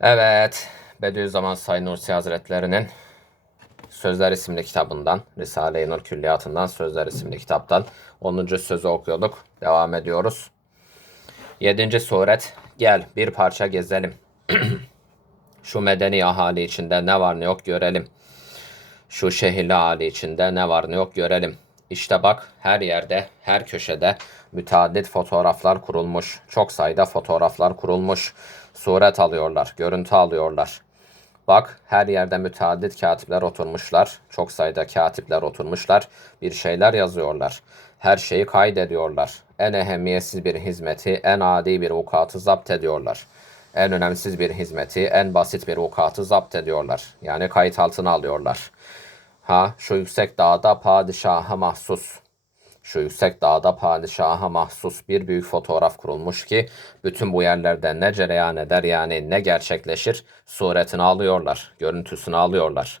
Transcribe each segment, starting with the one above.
Evet, Bediüzzaman Said Nursi Hazretleri'nin Sözler isimli kitabından, Risale-i Nur Külliyatı'ndan Sözler isimli kitaptan 10. sözü okuyorduk. Devam ediyoruz. 7. suret, gel bir parça gezelim. Şu medeni ahali içinde ne var ne yok görelim. Şu şehirli ahali içinde ne var ne yok görelim. İşte bak her yerde, her köşede müteaddit fotoğraflar kurulmuş. Çok sayıda fotoğraflar kurulmuş. Suret alıyorlar, görüntü alıyorlar. Bak her yerde müteaddit katipler oturmuşlar. Çok sayıda katipler oturmuşlar. Bir şeyler yazıyorlar. Her şeyi kaydediyorlar. En ehemmiyetsiz bir hizmeti, en adi bir vukuatı zapt ediyorlar. En önemsiz bir hizmeti, en basit bir vukuatı zapt ediyorlar. Yani kayıt altına alıyorlar. Ha şu yüksek dağda padişaha mahsus. Şu yüksek dağda padişaha mahsus bir büyük fotoğraf kurulmuş ki bütün bu yerlerde ne cereyan eder yani ne gerçekleşir suretini alıyorlar, görüntüsünü alıyorlar.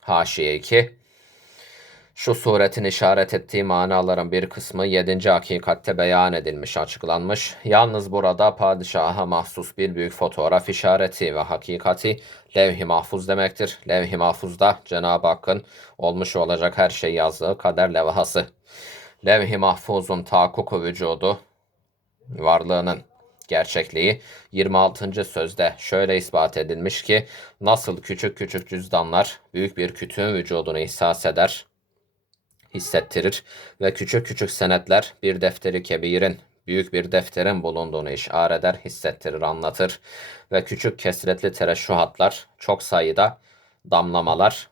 Haşiye 2 şu suretin işaret ettiği manaların bir kısmı 7. hakikatte beyan edilmiş, açıklanmış. Yalnız burada padişaha mahsus bir büyük fotoğraf işareti ve hakikati levh-i mahfuz demektir. Levh-i mahfuzda Cenab-ı Hakk'ın olmuş olacak her şey yazdığı kader levhası. Levh-i mahfuzun takkuku vücudu, varlığının gerçekliği 26. sözde şöyle ispat edilmiş ki nasıl küçük küçük cüzdanlar büyük bir kütüğün vücudunu ihsas eder, hissettirir ve küçük küçük senetler bir defteri kebirin, büyük bir defterin bulunduğunu işaret eder, hissettirir, anlatır ve küçük kesretli tereşühatlar çok sayıda damlamalar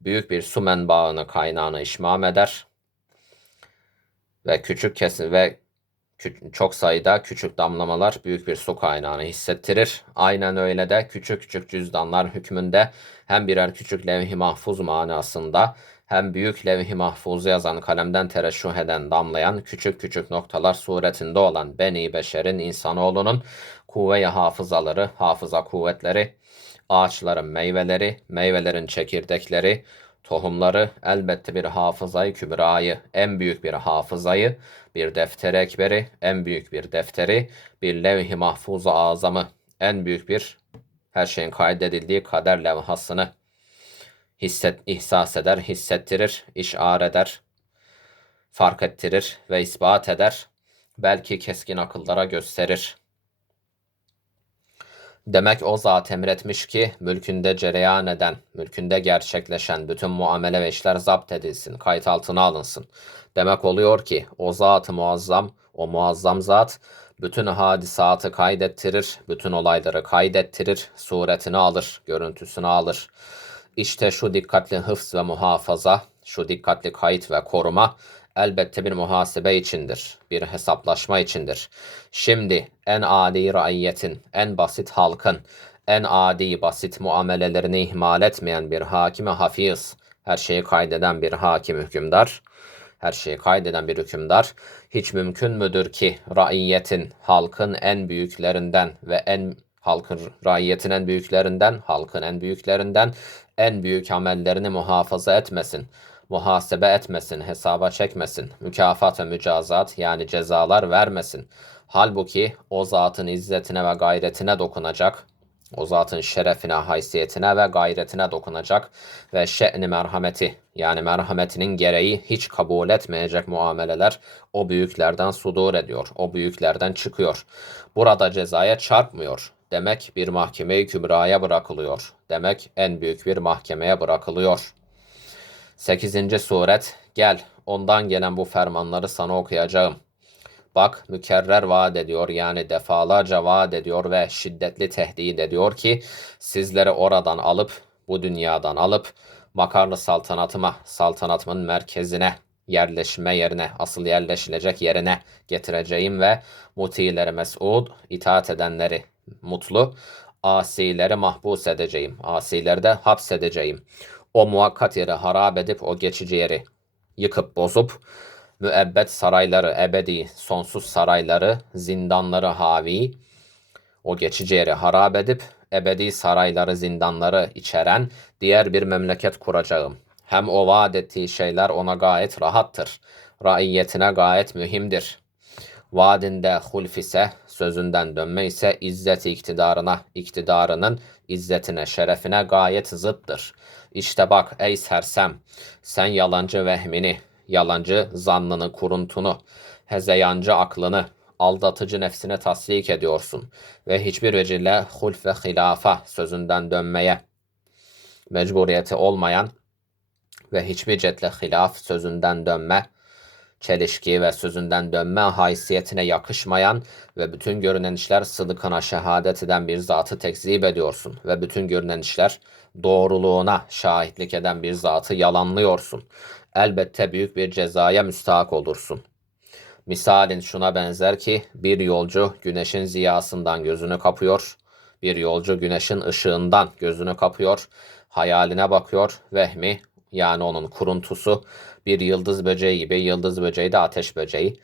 büyük bir su menbaını kaynağını işmam eder ve küçük kesin ve çok sayıda küçük damlamalar büyük bir su kaynağını hissettirir. Aynen öyle de küçük küçük cüzdanlar hükmünde hem birer küçük levh-i mahfuz manasında hem büyük levh-i mahfuzu yazan kalemden tereşüh eden damlayan küçük küçük noktalar suretinde olan Beni Beşer'in insanoğlunun kuvve-i hafızaları, hafıza kuvvetleri, ağaçların meyveleri, meyvelerin çekirdekleri, tohumları elbette bir hafızayı kübrayı, en büyük bir hafızayı, bir defter ekberi, en büyük bir defteri, bir levh-i mahfuzu azamı, en büyük bir her şeyin kaydedildiği kader levhasını hisset, ihsas eder, hissettirir, işar eder, fark ettirir ve ispat eder. Belki keskin akıllara gösterir. Demek o zat emretmiş ki mülkünde cereyan eden, mülkünde gerçekleşen bütün muamele ve işler zapt edilsin, kayıt altına alınsın. Demek oluyor ki o zat-ı muazzam, o muazzam zat bütün hadisatı kaydettirir, bütün olayları kaydettirir, suretini alır, görüntüsünü alır. İşte şu dikkatli hıfz ve muhafaza, şu dikkatli kayıt ve koruma elbette bir muhasebe içindir, bir hesaplaşma içindir. Şimdi en adi raiyetin, en basit halkın, en adi basit muamelelerini ihmal etmeyen bir hakime hafiz, her şeyi kaydeden bir hakim hükümdar, her şeyi kaydeden bir hükümdar, hiç mümkün müdür ki raiyetin, halkın en büyüklerinden ve en halkın raiyetin en büyüklerinden, halkın en büyüklerinden en büyük amellerini muhafaza etmesin, muhasebe etmesin, hesaba çekmesin, mükafat ve mücazat yani cezalar vermesin. Halbuki o zatın izzetine ve gayretine dokunacak, o zatın şerefine, haysiyetine ve gayretine dokunacak ve şe'ni merhameti yani merhametinin gereği hiç kabul etmeyecek muameleler o büyüklerden sudur ediyor, o büyüklerden çıkıyor. Burada cezaya çarpmıyor. Demek bir mahkeme-i kübraya bırakılıyor. Demek en büyük bir mahkemeye bırakılıyor. 8. suret Gel ondan gelen bu fermanları sana okuyacağım. Bak mükerrer vaat ediyor yani defalarca vaat ediyor ve şiddetli tehdit ediyor ki sizleri oradan alıp bu dünyadan alıp makarlı saltanatıma, saltanatımın merkezine, yerleşme yerine, asıl yerleşilecek yerine getireceğim ve mutileri mes'ud, itaat edenleri mutlu, asileri mahpus edeceğim, asileri de hapsedeceğim. O muhakkat yeri harap edip o geçici yeri yıkıp bozup müebbet sarayları, ebedi, sonsuz sarayları, zindanları havi, o geçici yeri harap edip ebedi sarayları, zindanları içeren diğer bir memleket kuracağım. Hem o vaat ettiği şeyler ona gayet rahattır. Raiyetine gayet mühimdir. Vaadinde hulf ise, sözünden dönme ise izzet iktidarına, iktidarının izzetine, şerefine gayet zıttır. İşte bak ey sersem, sen yalancı vehmini, yalancı zannını, kuruntunu, hezeyancı aklını, aldatıcı nefsine tasdik ediyorsun ve hiçbir vecille hulf ve hilafa sözünden dönmeye mecburiyeti olmayan ve hiçbir cetle hilaf sözünden dönme, çelişki ve sözünden dönme haysiyetine yakışmayan ve bütün görünen işler sıdıkına şehadet eden bir zatı tekzip ediyorsun ve bütün görünen işler doğruluğuna şahitlik eden bir zatı yalanlıyorsun. Elbette büyük bir cezaya müstahak olursun. Misalin şuna benzer ki bir yolcu güneşin ziyasından gözünü kapıyor, bir yolcu güneşin ışığından gözünü kapıyor, hayaline bakıyor, vehmi yani onun kuruntusu bir yıldız böceği gibi, yıldız böceği de ateş böceği.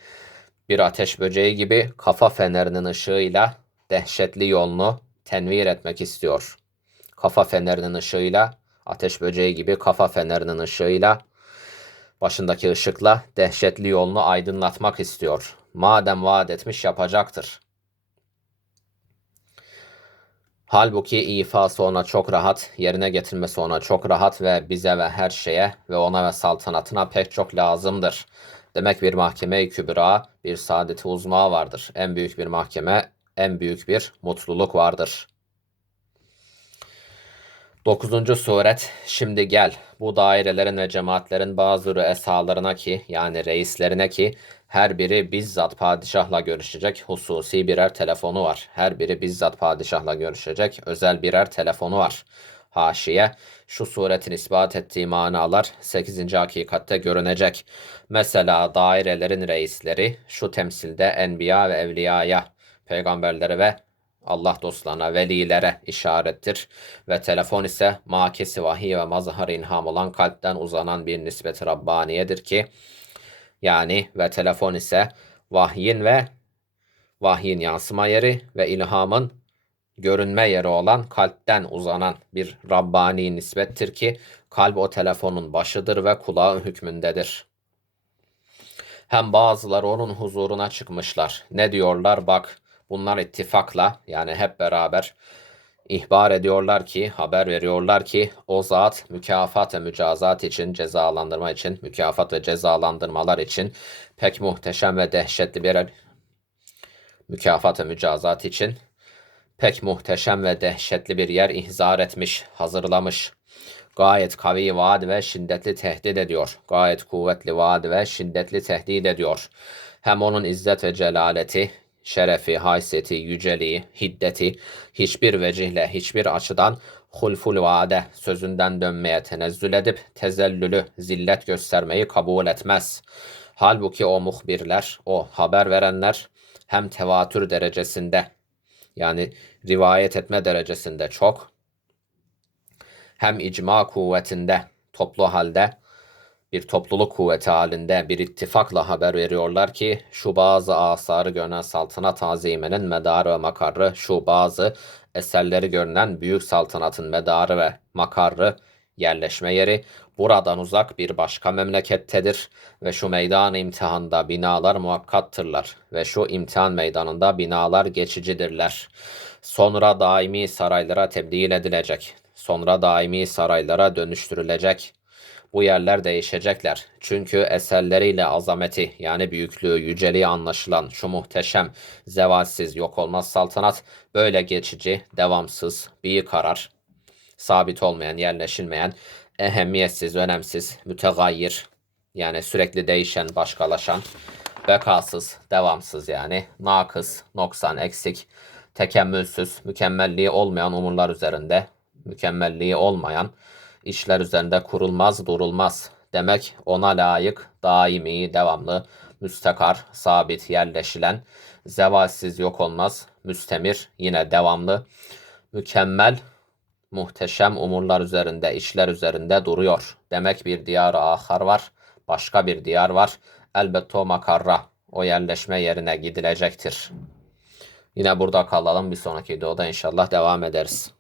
Bir ateş böceği gibi kafa fenerinin ışığıyla dehşetli yolunu tenvir etmek istiyor. Kafa fenerinin ışığıyla, ateş böceği gibi kafa fenerinin ışığıyla, başındaki ışıkla dehşetli yolunu aydınlatmak istiyor. Madem vaat etmiş yapacaktır. Halbuki ifası ona çok rahat, yerine getirmesi ona çok rahat ve bize ve her şeye ve ona ve saltanatına pek çok lazımdır. Demek bir mahkeme-i kübra, bir saadeti uzma vardır. En büyük bir mahkeme, en büyük bir mutluluk vardır. Dokuzuncu suret, şimdi gel bu dairelerin ve cemaatlerin bazı rüesalarına ki yani reislerine ki her biri bizzat padişahla görüşecek hususi birer telefonu var. Her biri bizzat padişahla görüşecek özel birer telefonu var. Haşiye şu suretin ispat ettiği manalar 8. hakikatte görünecek. Mesela dairelerin reisleri şu temsilde enbiya ve evliyaya, peygamberlere ve Allah dostlarına, velilere işarettir ve telefon ise makesi vahiy ve mazhar inham olan kalpten uzanan bir nispet Rabbaniyedir ki yani ve telefon ise vahyin ve vahyin yansıma yeri ve ilhamın görünme yeri olan kalpten uzanan bir Rabbani nispettir ki kalp o telefonun başıdır ve kulağı hükmündedir. Hem bazıları onun huzuruna çıkmışlar. Ne diyorlar bak bunlar ittifakla yani hep beraber ihbar ediyorlar ki, haber veriyorlar ki o zat mükafat ve mücazat için, cezalandırma için, mükafat ve cezalandırmalar için pek muhteşem ve dehşetli bir mükafat ve mücazat için pek muhteşem ve dehşetli bir yer ihzar etmiş, hazırlamış. Gayet kavi vaad ve şiddetli tehdit ediyor. Gayet kuvvetli vaad ve şiddetli tehdit ediyor. Hem onun izzet ve celaleti, şerefi, haysiyeti, yüceliği, hiddeti hiçbir vecihle, hiçbir açıdan hulful vaade sözünden dönmeye tenezzül edip tezellülü, zillet göstermeyi kabul etmez. Halbuki o muhbirler, o haber verenler hem tevatür derecesinde yani rivayet etme derecesinde çok hem icma kuvvetinde toplu halde bir topluluk kuvveti halinde bir ittifakla haber veriyorlar ki şu bazı asarı görünen saltanat azimenin medarı ve makarı, şu bazı eserleri görünen büyük saltanatın medarı ve makarı yerleşme yeri buradan uzak bir başka memlekettedir ve şu meydan imtihanda binalar muhakkattırlar ve şu imtihan meydanında binalar geçicidirler. Sonra daimi saraylara tebdil edilecek. Sonra daimi saraylara dönüştürülecek. Bu yerler değişecekler. Çünkü eserleriyle azameti yani büyüklüğü, yüceliği anlaşılan şu muhteşem, zevalsiz, yok olmaz saltanat böyle geçici, devamsız, bir karar, sabit olmayan, yerleşilmeyen, ehemmiyetsiz, önemsiz, mütegayir yani sürekli değişen, başkalaşan, bekasız, devamsız yani, nakıs, noksan, eksik, tekemmülsüz, mükemmelliği olmayan umurlar üzerinde, mükemmelliği olmayan, işler üzerinde kurulmaz durulmaz. Demek ona layık, daimi, devamlı, müstakar, sabit, yerleşilen, zevalsiz yok olmaz, müstemir, yine devamlı, mükemmel, muhteşem umurlar üzerinde, işler üzerinde duruyor. Demek bir diyar ahar var, başka bir diyar var. Elbette o makarra, o yerleşme yerine gidilecektir. Yine burada kalalım. Bir sonraki videoda inşallah devam ederiz.